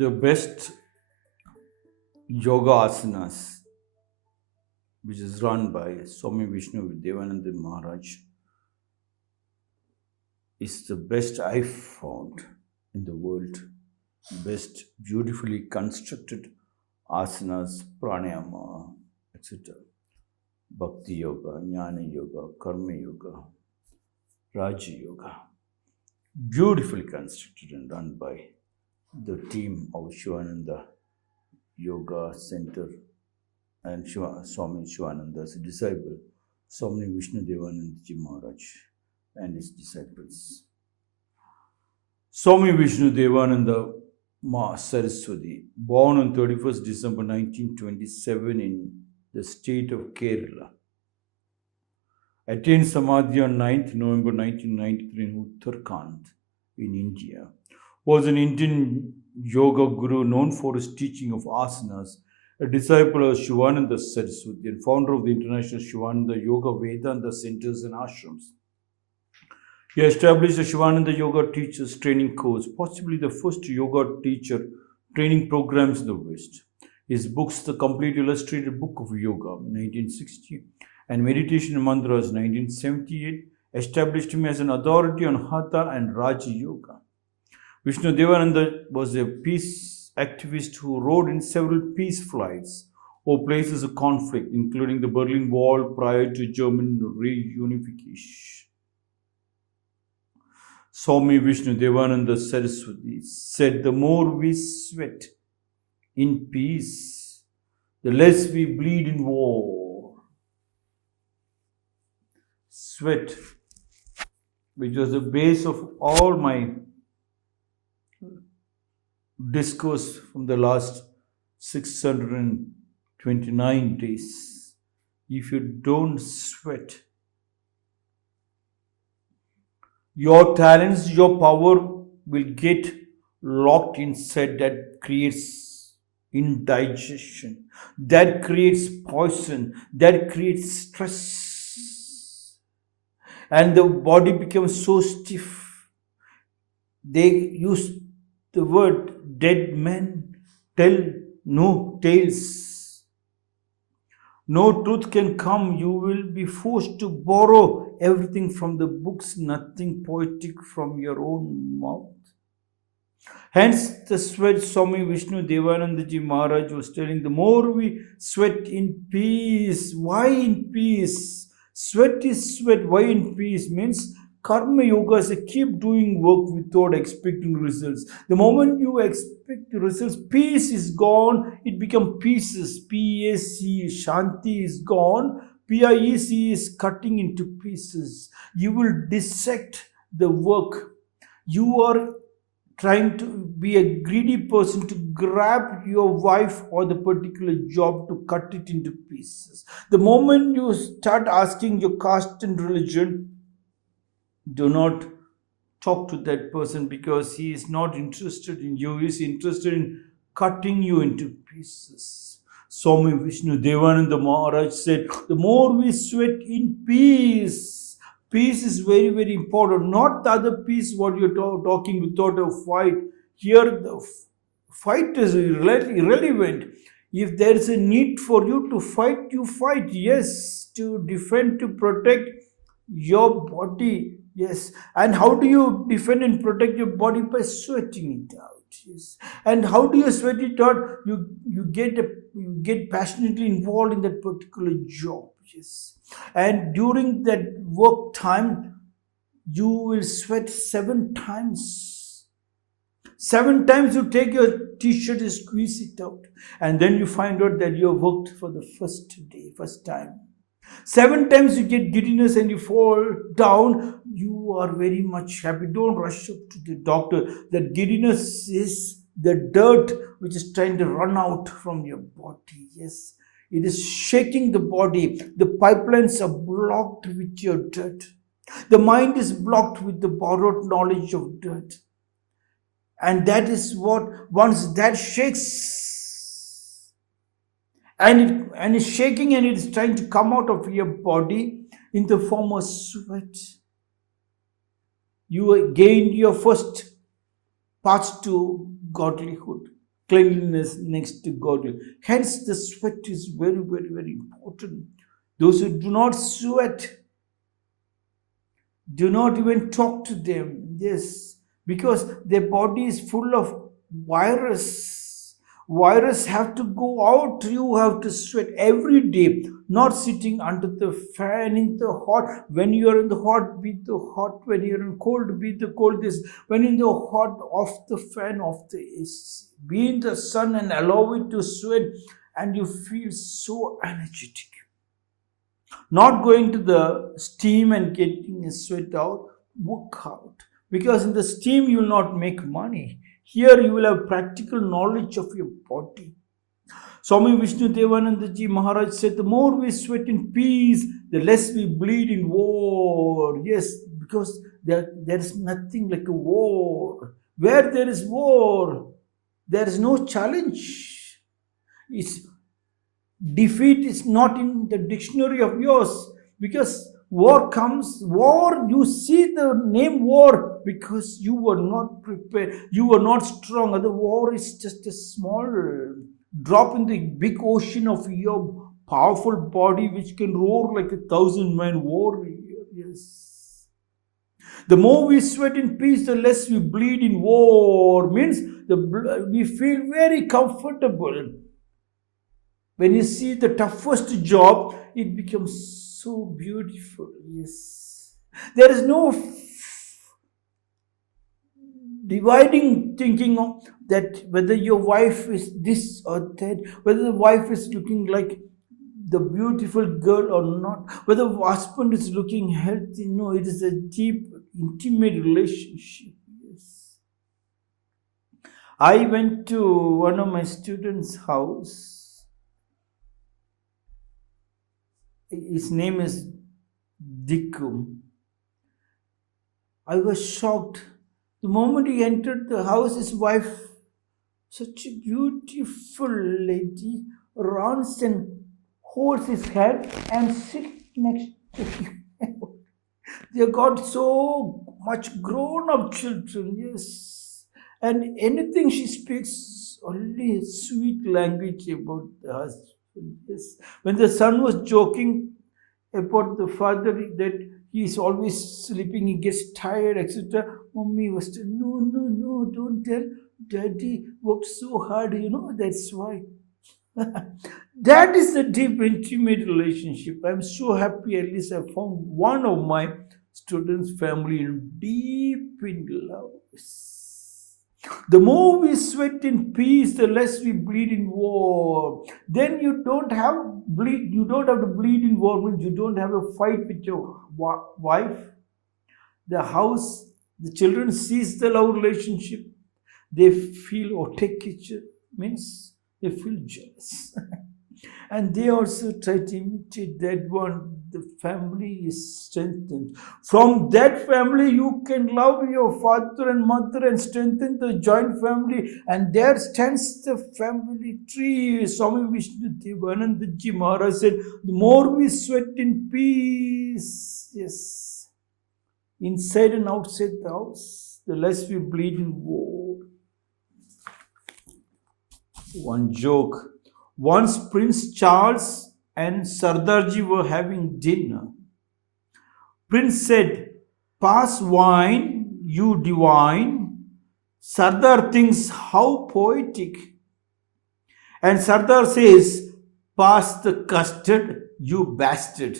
The best yoga asanas, which is run by Swami Vishnudevananda Maharaj, is the best I found in the world. Best beautifully constructed asanas, pranayama, etc. Bhakti yoga, jnana yoga, karma yoga, raja yoga. Beautifully constructed and run by the team of Shivananda Yoga Center and Swami Shivananda's disciple, Swami Vishnudevananda Maharaj and his disciples. Swami Vishnudevananda Saraswathi, born on 31st December 1927 in the state of Kerala, attained Samadhi on 9th November 1993 in Uttarakhand in India, was an Indian yoga guru known for his teaching of asanas, a disciple of Shivananda Saraswati and founder of the International Shivananda Yoga Vedanta Centers and Ashrams. He established the Shivananda Yoga Teachers Training Course, possibly the first yoga teacher training programs in the West. His books, The Complete Illustrated Book of Yoga, 1960, and Meditation Mantras, 1978, established him as an authority on Hatha and Raja Yoga. Vishnudevananda was a peace activist who rode in several peace flights over places of conflict, including the Berlin Wall prior to German reunification. Swami Vishnudevananda Saraswati said, "The more we sweat in peace, the less we bleed in war." Sweat, which was the base of all my discourse from the last 629 days. If you don't sweat, your talents, your power will get locked inside. That creates indigestion, that creates poison, that creates stress, and the body becomes so stiff. They use the word dead men tell no tales. No truth can come. You will be forced to borrow everything from the books, nothing poetic from your own mouth. Hence, the sweat. Swami Vishnudevananda Maharaj was telling, the more we sweat in peace. Why in peace? Sweat is sweat. Why in peace? Means karma yoga is keep doing work without expecting results. The moment you expect results, peace is gone. It becomes pieces. P-A-C, Shanti is gone. P-I-E-C is cutting into pieces. You will dissect the work. You are trying to be a greedy person to grab your wife or the particular job to cut it into pieces. The moment you start asking your caste and religion, do not talk to that person, because he is not interested in you. He is interested in cutting you into pieces. Swami Vishnudevananda Maharaj said, the more we sweat in peace. Peace is very, very important. Not the other peace what you're talking without a fight. Here the fight is irrelevant. If there is a need for you to fight, you fight. Yes, to defend, to protect your body. Yes. And how do you defend and protect your body? By sweating it out. Yes. And how do you sweat it out? You get passionately involved in that particular job. Yes. And during that work time, you will sweat 7 times. 7 times you take your t-shirt and squeeze it out. And then you find out that you have worked for the first time. 7 times you get giddiness and you fall down. You are very much happy. Don't rush up to the doctor. That giddiness is the dirt which is trying to run out from your body. Yes, it is shaking the body. The pipelines are blocked with your dirt. The mind is blocked with the borrowed knowledge of dirt. And that is what, once that shakes, and it's shaking and it's trying to come out of your body in the form of sweat, you gained your first path to godlyhood. cleanliness next to God. Hence, the sweat is very, very, very important. Those who do not sweat, do not even talk to them. Yes, because their body is full of virus. Virus have to go out. You have to sweat every day, not sitting under the fan in the hot. When you are in the hot, be the hot. When you are in cold, be the cold. This when in the hot, off the fan, off the AC. Be in the sun and allow it to sweat, and you feel so energetic. Not going to the steam and getting a sweat out, work out. Because in the steam you will not make money. Here you will have practical knowledge of your body. Swami Vishnudevananda Ji Maharaj said, the more we sweat in peace, the less we bleed in war. Yes, because there is nothing like a war. Where there is war, there is no challenge. Defeat is not in the dictionary of yours, because war comes, war, you see the name war because you were not prepared, you were not strong. The war is just a small drop in the big ocean of your powerful body, which can roar like 1,000-man warrior. Yes. The more we sweat in peace, the less we bleed in war. Means we feel very comfortable. When you see the toughest job, it becomes so beautiful. Yes. There is no dividing thinking of that whether your wife is this or that, whether the wife is looking like the beautiful girl or not, whether the husband is looking healthy. No, it is a deep, intimate relationship. Yes. I went to one of my students' house. His name is Dikum. I was shocked. The moment he entered the house, his wife, such a beautiful lady, runs and holds his hand and sits next to him. They got so much grown-up children, yes. And anything she speaks, only sweet language about the husband. Yes. When the son was joking about the father that he is always sleeping, he gets tired, etc. Mommy was saying, no, don't tell. Daddy worked so hard, that's why. That is the deep, intimate relationship. I'm so happy at least I found one of my students' family deep in love. The more we sweat in peace, the less we bleed in war. Then you don't have to bleed in war, means you don't have a fight with your wife. The house, the children sees the love relationship. They feel, take each other, means they feel jealous. And they also try to imitate that one. The family is strengthened. From that family, you can love your father and mother and strengthen the joint family. And there stands the family tree. Swami Vishnudevananda Ji Maharaj said, the more we sweat in peace, yes, inside and outside the house, the less we bleed in war. One joke. Once Prince Charles and Sardarji were having dinner. Prince said, pass wine, you divine. Sardar thinks, how poetic. And Sardar says, pass the custard, you bastard.